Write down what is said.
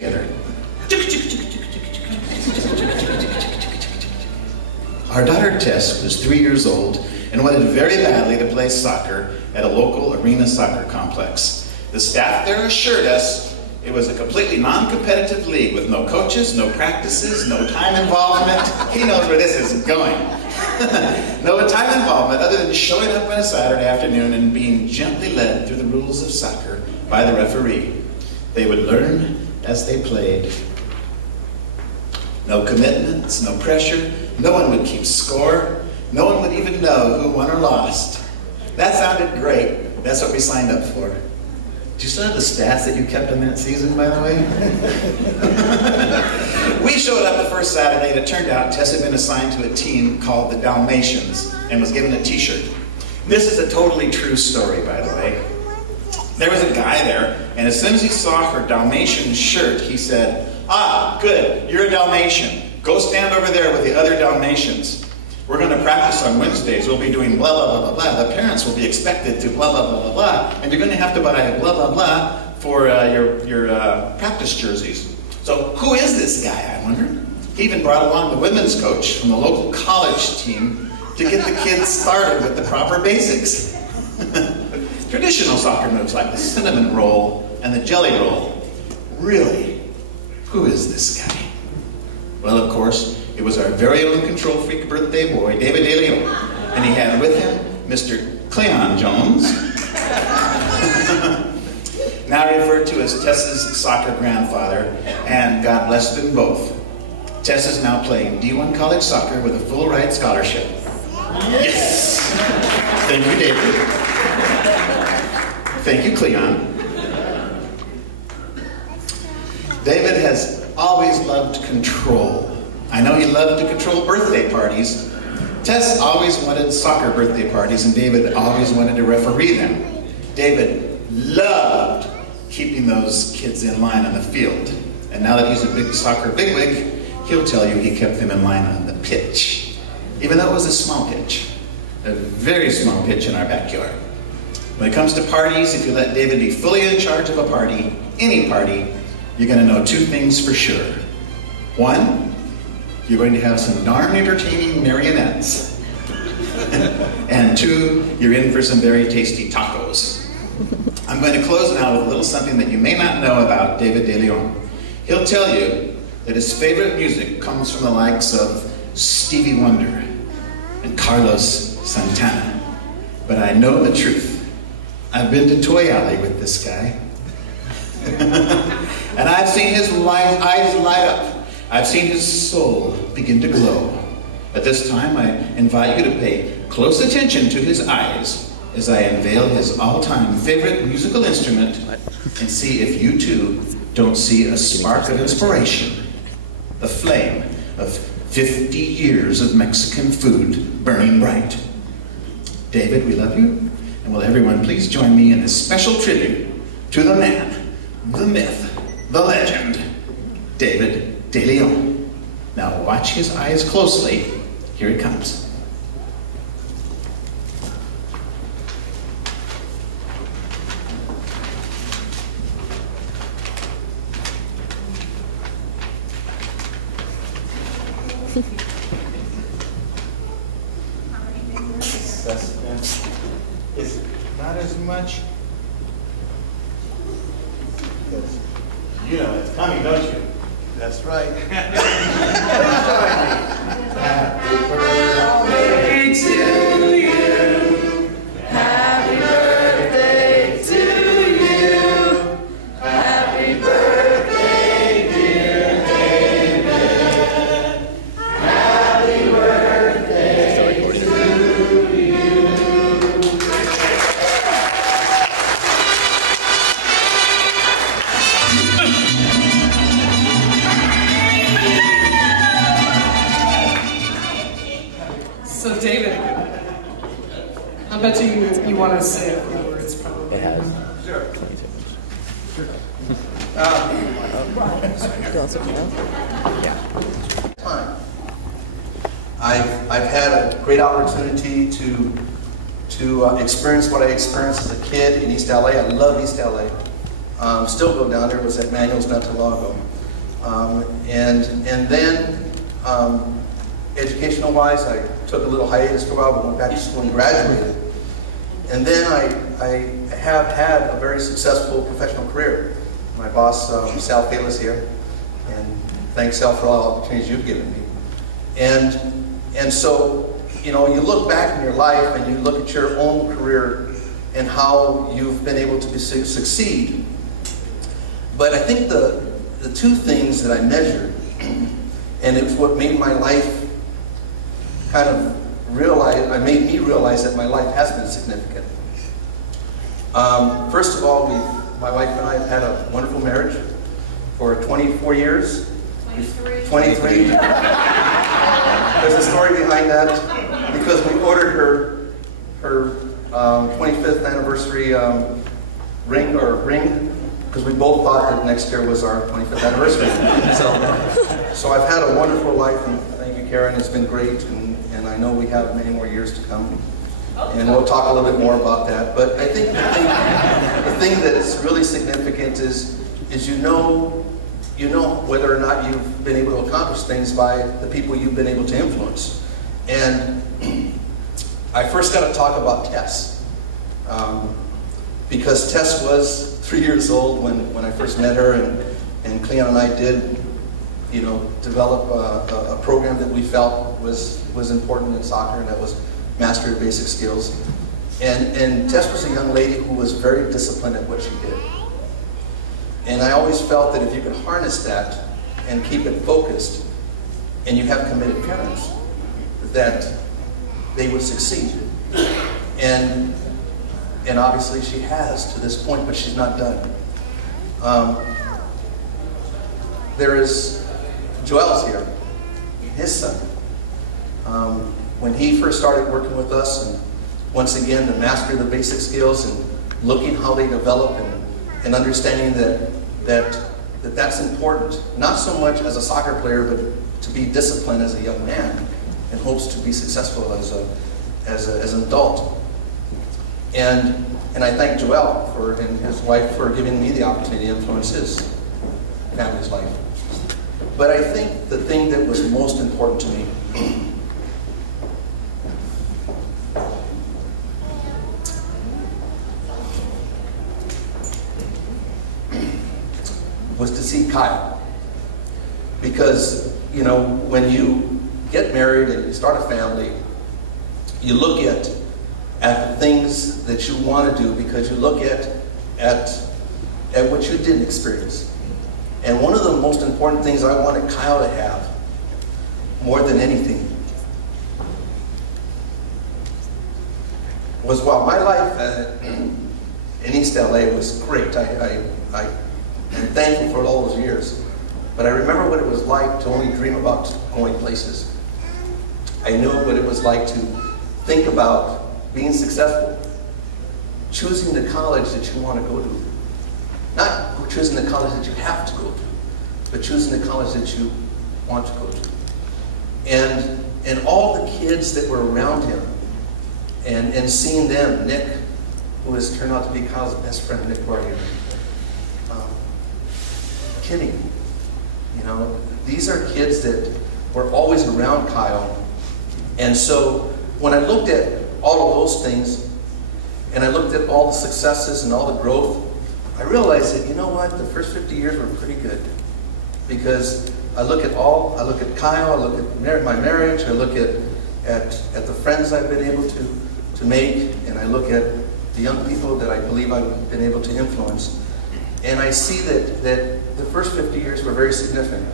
together. Our daughter Tess was 3 years old and wanted very badly to play soccer at a local arena soccer complex. The staff there assured us it was a completely non-competitive league with no coaches, no practices, no time involvement. He knows where this is going. No time involvement other than showing up on a Saturday afternoon and being gently led through the rules of soccer by the referee. They would learn as they played. No commitments, no pressure. No one would keep score. No one would even know who won or lost. That sounded great. That's what we signed up for. Do you still have the stats that you kept in that season, by the way? We showed up the first Saturday, and it turned out Tess had been assigned to a team called the Dalmatians and was given a t-shirt. This is a totally true story, by the way. There was a guy there, and as soon as he saw her Dalmatian shirt, he said, "Ah, good, you're a Dalmatian. Go stand over there with the other Dalmatians. We're going to practice on Wednesdays. We'll be doing blah, blah, blah, blah, blah. The parents will be expected to blah, blah, blah, blah, blah. And you're going to have to buy blah, blah, blah for your practice jerseys." So who is this guy, I wonder? He even brought along the women's coach from the local college team to get the kids started with the proper basics. Traditional soccer moves like the cinnamon roll and the jelly roll. Really? Who is this guy? Well, of course, it was our very own control freak birthday boy, David De Leon. And he had with him Mr. Cleon Jones, now referred to as Tess's soccer grandfather, and God bless them both. Tess is now playing D1 college soccer with a full ride scholarship. Yes! Thank you, David. Thank you, Cleon. David has always loved control. I know he loved to control birthday parties. Tess always wanted soccer birthday parties, and David always wanted to referee them. David loved keeping those kids in line on the field. And now that he's a big soccer bigwig, he'll tell you he kept them in line on the pitch. Even though it was a small pitch. A very small pitch in our backyard. When it comes to parties, if you let David be fully in charge of a party, any party, you're going to know two things for sure. One, you're going to have some darn entertaining marionettes. And two, you're in for some very tasty tacos. I'm going to close now with a little something that you may not know about David De Leon. He'll tell you that his favorite music comes from the likes of Stevie Wonder and Carlos Santana. But I know the truth. I've been to Toy Alley with this guy. And I've seen his eyes light up. I've seen his soul begin to glow. At this time, I invite you to pay close attention to his eyes as I unveil his all-time favorite musical instrument and see if you too don't see a spark of inspiration, the flame of 50 years of Mexican food burning bright. David, we love you, and will everyone please join me in this special tribute to the man, the myth, the legend, David De Leon. Now watch his eyes closely. Here it comes. Suspense is not as much. You know it's coming, don't you? That's right. Happy birthday to you. Happy birthday to you. Happy birthday, dear David. Happy birthday to you. So David, I bet you want to say a few words probably. It has. Sure. 22. I've had a great opportunity to experience what I experienced as a kid in East LA. I love East LA. Still go down there. Was at Manuals not too long ago. And then educational-wise, I took a little hiatus for a while, but went back to school and graduated. And then I have had a very successful professional career. My boss, Sal Palis here, and thanks Sal for all the opportunities you've given me. And so, you know, you look back in your life and you look at your own career and how you've been able to succeed. But I think the two things that I measured, and it's what made my life kind of made me realize that my life has been significant. First of all, my wife and I have had a wonderful marriage for 24 years. 23. There's a story behind that, because we ordered her 25th anniversary ring, because we both thought that next year was our 25th anniversary. So I've had a wonderful life, and thank you, Karen. It's been great, and I know we have many more years to come. And we'll talk a little bit more about that. But I think the thing that's really significant is you know whether or not you've been able to accomplish things by the people you've been able to influence. And I first got to talk about Tess. Because Tess was 3 years old when I first met her, and Cleon and I did, you know, develop a program that we felt was important in soccer, and that was Mastery of Basic Skills. And Tess was a young lady who was very disciplined at what she did. And I always felt that if you could harness that and keep it focused, and you have committed parents, that they would succeed. And obviously she has to this point, but she's not done. There is Joel's here, his son. When he first started working with us, and once again, the mastery of the basic skills and looking how they develop, and understanding that's important, not so much as a soccer player, but to be disciplined as a young man, and hopes to be successful as an adult. And I thank Joel and his wife for giving me the opportunity to influence his family's life. But I think the thing that was most important to me was to see Kyle. Because, you know, when you get married and you start a family, you look at the things that you want to do, because you look at what you didn't experience. And one of the most important things I wanted Kyle to have, more than anything, was, while my life in East LA was great, I'm thankful for all those years, but I remember what it was like to only dream about going places. I knew what it was like to think about being successful, choosing the college that you want to go to. Not choosing the college that you have to go to, but choosing the college that you want to go to. And all the kids that were around him, and seeing them, Nick, who has turned out to be Kyle's best friend, Nick Guardian, Kimmy, you know, these are kids that were always around Kyle. And so when I looked at all of those things, and I looked at all the successes and all the growth, I realized that, you know what, the first 50 years were pretty good. Because I look at Kyle, I look at my marriage, I look at the friends I've been able to make, and I look at the young people that I believe I've been able to influence. And I see that the first 50 years were very significant.